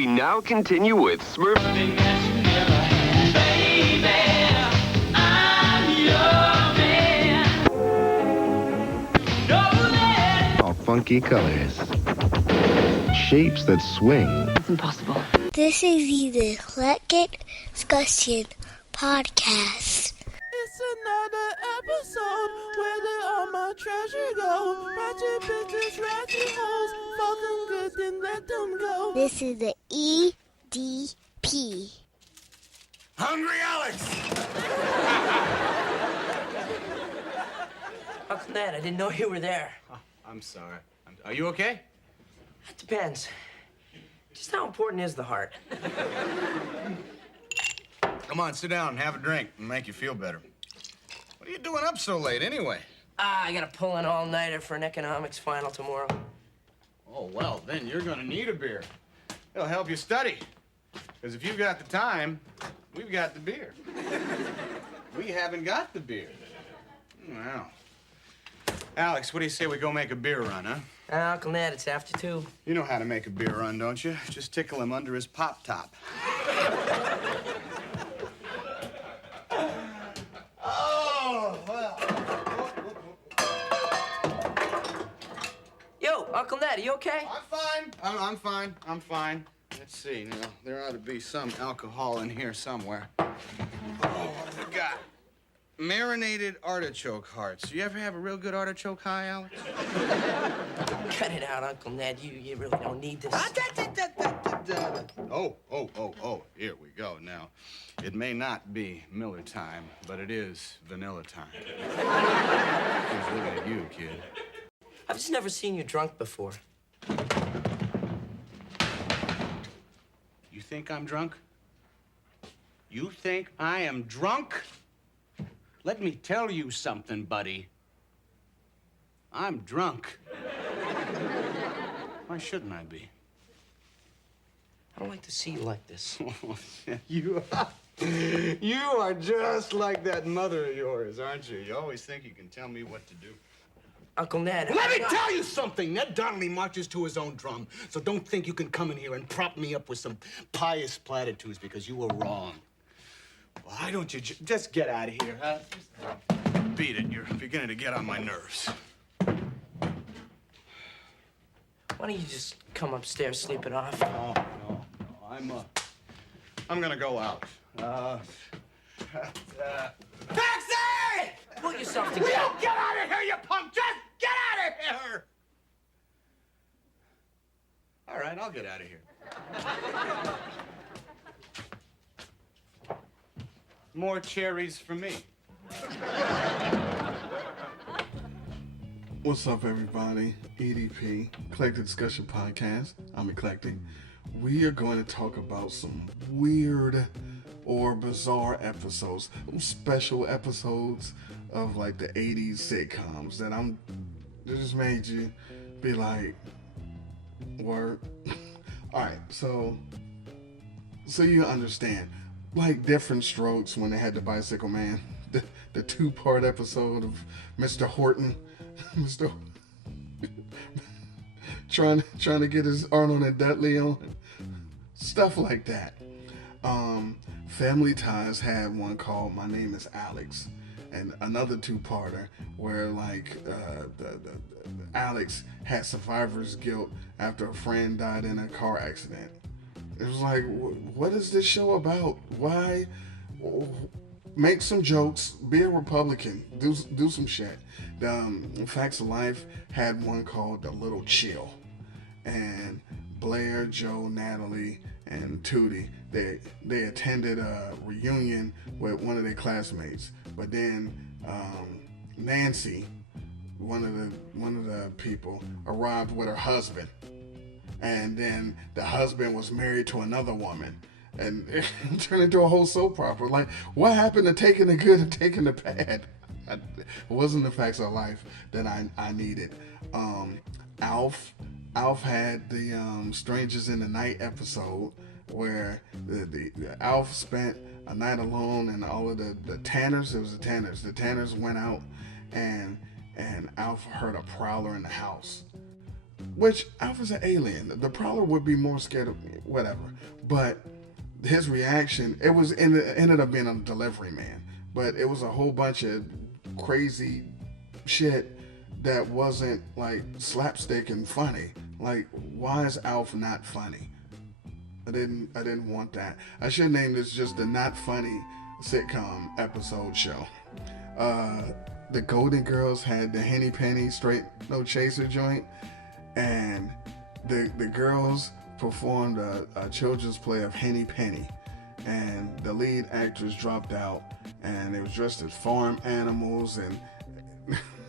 We now continue with Smurf. All funky colors. Shapes that swing. It's impossible. This is the Eclectic Discussion Podcast. It's another episode where did all my treasure go? Ratchet bitches, ratchet hoes, fuck them good, then let them go. This is the EDP. Hungry Alex! Uncle Ned, I didn't know you were there. Oh, I'm sorry. Are you okay? It depends. Just how important is the heart? Come on, sit down and have a drink and make you feel better. What are you doing up so late anyway? I gotta pull an all-nighter for an economics final tomorrow. Oh, well, then you're gonna need a beer. It'll help you study. Because if you've got the time, we've got the beer. We haven't got the beer. Well. Alex, what do you say we go make a beer run, huh? Uncle Ned, it's after 2. You know how to make a beer run, don't you? Just tickle him under his pop top. Oh, well. Yo, Uncle Ned, are you okay? I'm fine. I'm fine. I'm fine. Let's see. Now, there ought to be some alcohol in here somewhere. Oh, what have we got? Marinated artichoke hearts. You ever have a real good artichoke high, Alex? Cut it out, Uncle Ned. You really don't need this. Oh, here we go. Now, it may not be Miller time, but it is vanilla time. Who's looking at you, kid? I've just never seen you drunk before. You think I'm drunk? You think I am drunk? Let me tell you something, buddy. I'm drunk. Why shouldn't I be? I don't like to see you like this. You are just like that mother of yours, aren't you? You always think you can tell me what to do. Uncle Ned. Let me tell you something. Ned Donnelly marches to his own drum. So don't think you can come in here and prop me up with some pious platitudes because you were wrong. Why don't you just get out of here, huh? Beat it. You're beginning to get on my nerves. Why don't you just come upstairs, sleep it off? No. I'm gonna go out. Taxi! Pull yourself together. You get out of here, you punk! Just get out of here! All right, I'll get out of here. More cherries for me. What's up, everybody? EDP, Eclectic Discussion Podcast. I'm Eclectic. We are going to talk about some weird or bizarre episodes, some special episodes of like the 80s sitcoms that just made you be like, word. All right, so you understand, like Different Strokes when they had the Bicycle Man, the 2-part episode of Mr. Horton, Mr. trying to get his Arnold and Dudley on, stuff like that. Family Ties had one called My Name is Alex, and another 2-parter where like the Alex had survivor's guilt after a friend died in a car accident. It was like, what is this show about? Why? Make some jokes, be a Republican, do some shit. Facts of Life had one called The Little Chill, and Blair, Joe, Natalie, and Tootie, they attended a reunion with one of their classmates, but then Nancy, one of the people, arrived with her husband, and then the husband was married to another woman, and it turned into a whole soap opera. Like, what happened to taking the good and taking the bad? It wasn't the Facts of Life that I needed. Alf had the Strangers in the Night episode where the Alf spent a night alone, and all of the Tanners, it was the Tanners. The Tanners went out, and Alf heard a prowler in the house. which Alpha's an alien. The Prowler would be more scared of me, whatever. But his reaction, it ended up being a delivery man. But it was a whole bunch of crazy shit that wasn't like slapstick and funny. Like, why is Alf not funny? I didn't want that. I should name this just the not funny sitcom episode show. The Golden Girls had the Henny Penny Straight No Chaser joint, and the girls performed a children's play of Henny Penny, and the lead actress dropped out, and they was dressed as farm animals and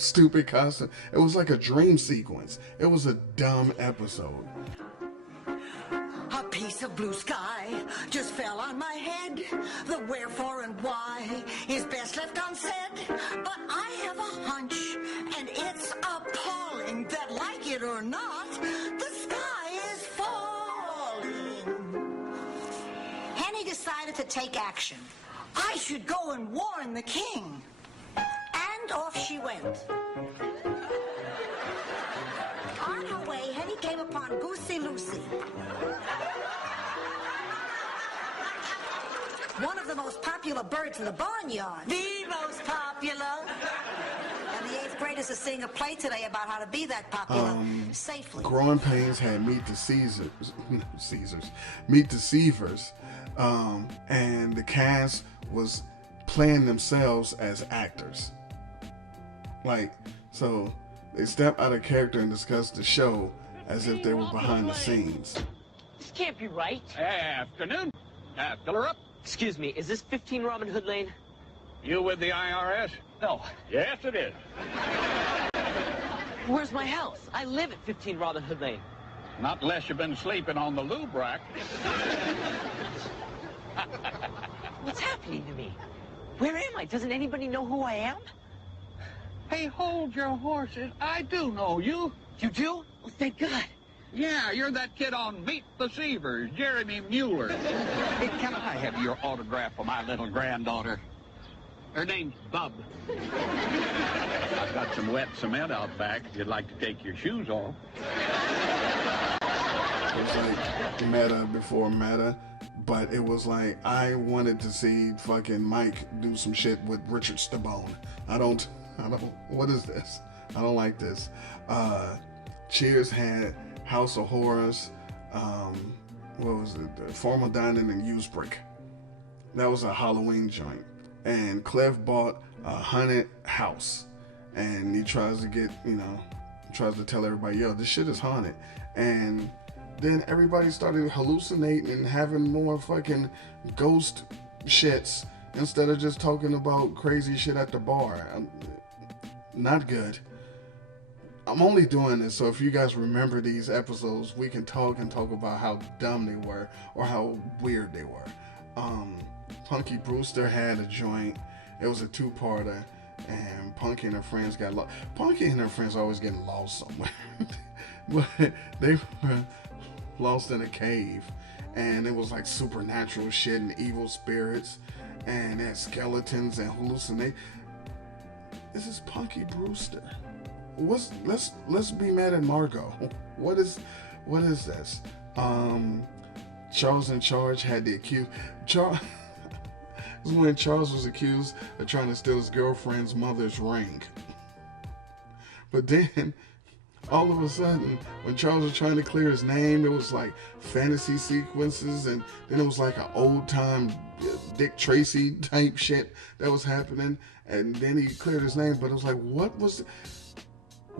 stupid costume. It was like a dream sequence. It was a dumb episode. A piece of blue sky just fell on my head. The wherefore and why is best left unsaid. But I have a hunch, and it's appalling that, like it or not, the sky is falling. Henny decided to take action. I should go and warn the king. And off she went. On her way, Henny came upon Goosey Lucy, one of the most popular birds in the barnyard. The most popular. And the 8th graders are seeing a play today about how to be that popular safely. Growing Pains had Meet the Seavers, and the cast was playing themselves as actors. Like, so they step out of character and discuss the show as if they were behind the scenes. This can't be right. Afternoon. Fill her up. Excuse me, is this 15 Robin Hood Lane? You with the IRS? No. Yes, it is. Where's my house? I live at 15 Robin Hood Lane. Not unless you've been sleeping on the lube rack. What's happening to me? Where am I? Doesn't anybody know who I am? Hey, hold your horses. I do know you. You do? Oh, thank God. Yeah, you're that kid on Meet the Seavers, Jeremy Mueller. Hey, can I have your autograph for my little granddaughter? Her name's Bub. I've got some wet cement out back if you'd like to take your shoes off. It was like meta before meta, but it was like I wanted to see fucking Mike do some shit with Richard Stabone. I don't, what is this? I don't like this. Cheers had House of Horrors, what was it? The Formal Dining and Used Brick. That was a Halloween joint. And Cliff bought a haunted house. And he tries to get, tries to tell everybody, yo, this shit is haunted. And then everybody started hallucinating and having more fucking ghost shits instead of just talking about crazy shit at the bar. Not good. I'm only doing this so if you guys remember these episodes, we can talk about how dumb they were or how weird they were. Punky Brewster had a joint. It was a two-parter, and Punky and her friends got lost. Punky and her friends always getting lost somewhere. But they were lost in a cave, and it was like supernatural shit and evil spirits, and they had skeletons and hallucinate. This is Punky Brewster. Let's be mad at Margot. What is this? Charles in Charge had the accused. This is when Charles was accused of trying to steal his girlfriend's mother's ring. But then, all of a sudden, when Charles was trying to clear his name, it was like fantasy sequences, and then it was like an old-time Dick Tracy type shit that was happening, and then he cleared his name, but it was like,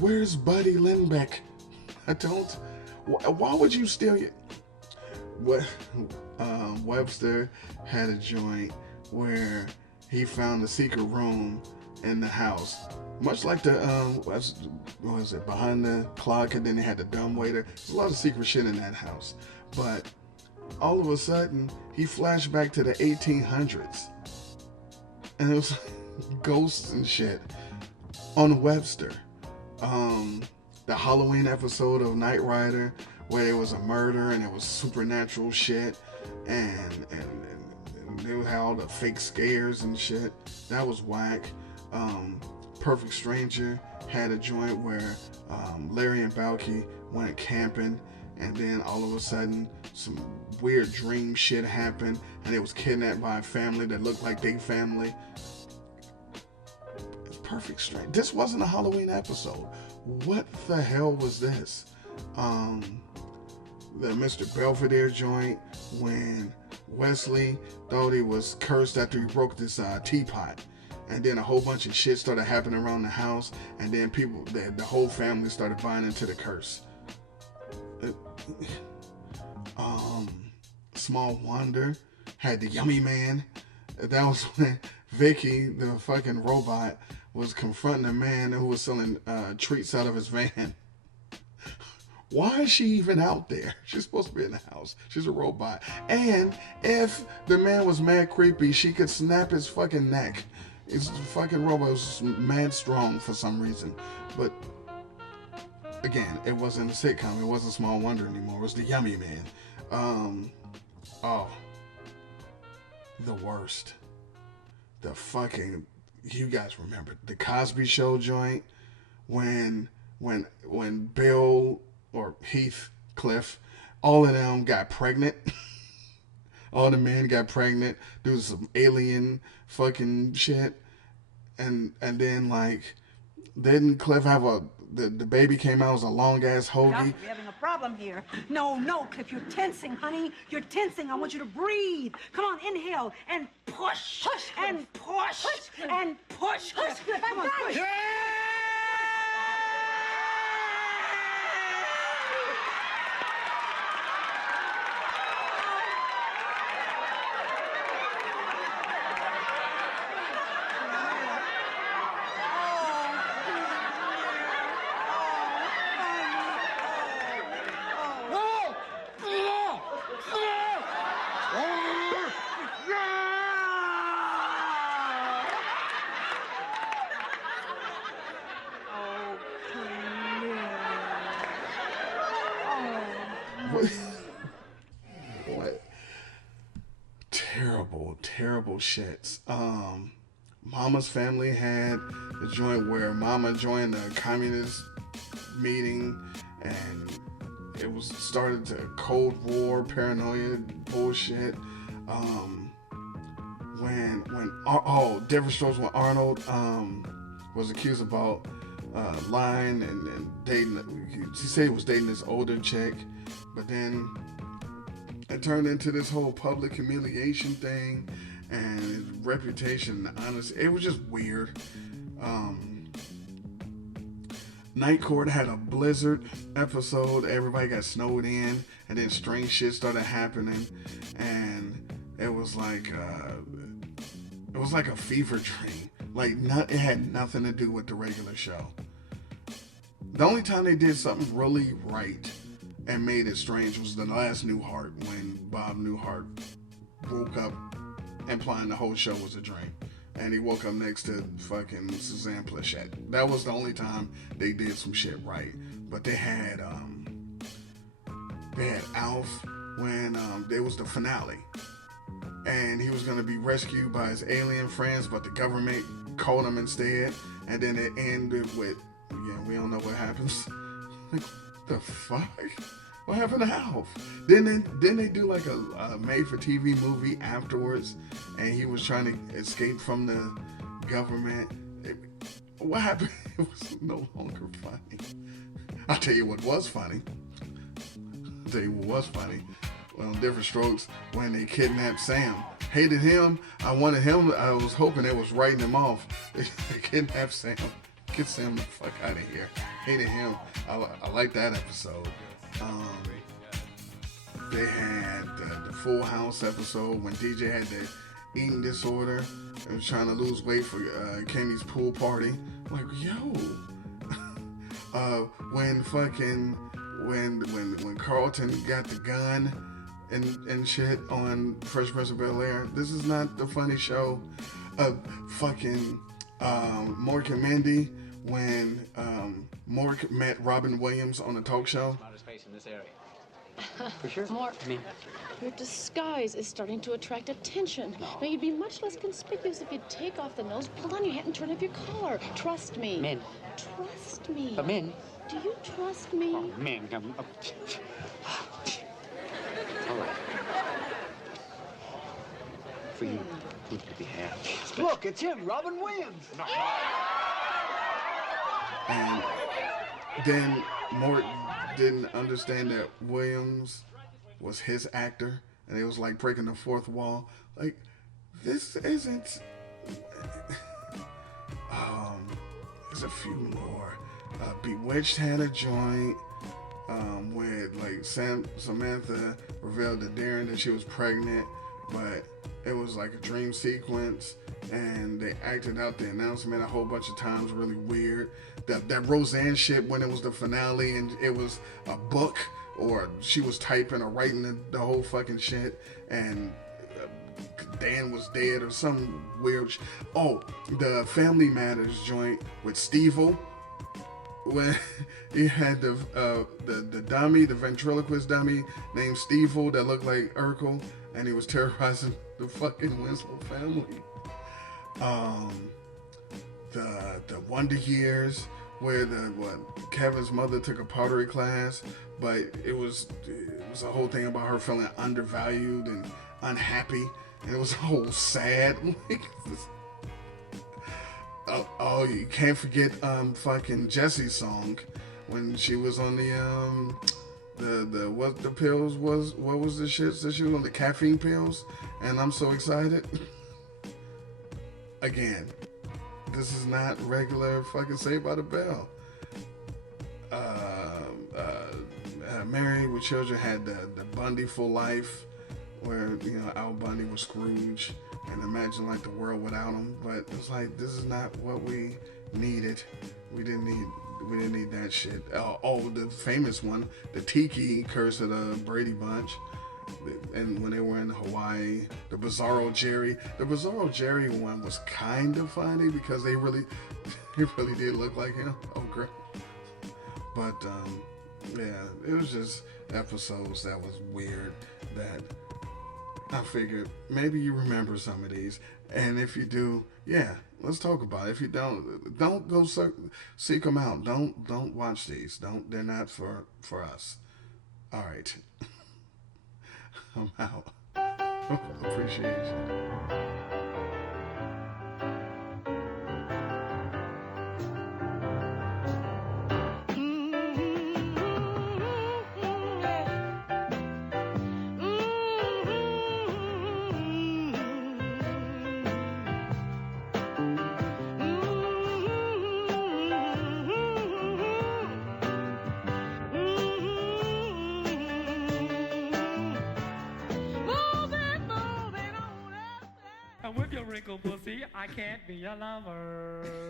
where's Buddy Lindbeck? Why would you steal it? Webster had a joint where he found a secret room in the house, much like the what was it, behind the clock, and then they had the dumbwaiter. There's a lot of secret shit in that house, but all of a sudden he flashed back to the 1800s, and it was ghosts and shit on Webster. The Halloween episode of Knight Rider where there was a murder and it was supernatural shit, and they had all the fake scares and shit. That was whack. Perfect Stranger had a joint where Larry and Balky went camping, and then all of a sudden some weird dream shit happened, and it was kidnapped by a family that looked like their family. It's perfect strange. This wasn't a Halloween episode. What the hell was this? The Mr. Belvedere joint, when Wesley thought he was cursed after he broke this teapot, and then a whole bunch of shit started happening around the house, and then people, the whole family started buying into the curse. Small Wonder had the Yummy Man. That was when Vicky, the fucking robot, was confronting a man who was selling treats out of his van. Why is she even out there? She's supposed to be in the house. She's a robot. And if the man was mad creepy, she could snap his fucking neck. His fucking robot was mad strong for some reason. But again, it wasn't a sitcom. It wasn't Small Wonder anymore. It was the Yummy Man. The worst. The fucking, you guys remember the Cosby Show joint when Bill or Heathcliff, all of them got pregnant. All the men got pregnant due to some alien fucking shit. And then, like, didn't Cliff have the baby came out as a long ass hoagie? We're having a problem here. No, Cliff, you're tensing, honey. You're tensing. I want you to breathe. Come on, inhale and push. Push, and push. Push, and push. Push, Cliff. Come on, push. What? Terrible shits. Mama's Family had a joint where Mama joined a communist meeting, and it was started to Cold War paranoia bullshit. Different Strokes when Arnold was accused about lying and dating. He said he was dating this older chick, but then it turned into this whole public humiliation thing, and his reputation, honestly, it was just weird. Night Court had a blizzard episode. Everybody got snowed in, and then strange shit started happening, and it was like a fever dream. It had nothing to do with the regular show. The only time they did something really right and made it strange was the last Newhart, when Bob Newhart woke up implying the whole show was a dream, and he woke up next to fucking Suzanne Plachette. That was the only time they did some shit right. But they had Alf when there was the finale, and he was gonna be rescued by his alien friends, but the government caught him instead, and then it ended with, we don't know what happens. Like, the fuck? What happened to Alf? Then they do like a made-for-TV movie afterwards, and he was trying to escape from the government. What happened? It was no longer funny. I'll tell you what was funny. Well, Different Strokes, when they kidnapped Sam. Hated him. I wanted him. I was hoping they was writing him off. They kidnapped Sam. Get Sam the fuck out of here. Hated him. I like that episode. They had the Full House episode when DJ had the eating disorder and was trying to lose weight for Kenny's pool party. I'm like, yo. When Carlton got the gun and shit on Fresh Prince of Bel-Air. This is not the funny show. Mork and Mindy, when Mork met Robin Williams on a talk show. In this area. For sure. More. Your disguise is starting to attract attention. Now, you'd be much less conspicuous if you'd take off the nose, pull down your hat, and turn up your collar. Trust me. Min. Trust me. But Min, Do you trust me? Oh, man, come up. All right. For you to be happy. Look, it's him, Robin Williams. And then Mort didn't understand that Williams was his actor, and it was like breaking the fourth wall. Like, this isn't. There's a few more. Bewitched had a joint where like Samantha revealed to Darren that she was pregnant, but it was like a dream sequence, and they acted out the announcement a whole bunch of times really weird. That Roseanne shit when it was the finale and it was a book, or she was typing or writing the whole fucking shit, and Dan was dead or some weird the Family Matters joint with Steve-O, when he had the dummy, the ventriloquist dummy named Steve-O that looked like Urkel, and he was terrorizing the fucking Winslow family. The Wonder Years, where Kevin's mother took a pottery class, but it was a whole thing about her feeling undervalued and unhappy, and it was a whole sad. You can't forget fucking Jessie's song when she was on what the pills was, what was the shit that she was on, the caffeine pills, and I'm so excited. Again, this is not regular fucking Saved by the Bell. Married with Children had the Bundy Full Life, where Al Bundy was Scrooge, and imagine like the world without him. But it's like, this is not what we needed. We didn't need that shit. The famous one, the Tiki Curse of the Brady Bunch, and when they were in Hawaii, the Bizarro Jerry one was kind of funny because he really did look like him. Oh, great. But yeah, it was just episodes that was weird that I figured maybe you remember some of these, and if you do, yeah, let's talk about it. If you don't go seek them out. Don't watch these. They're not for us. All right. I'm out. Appreciation. With your wrinkled pussy, I can't be your lover.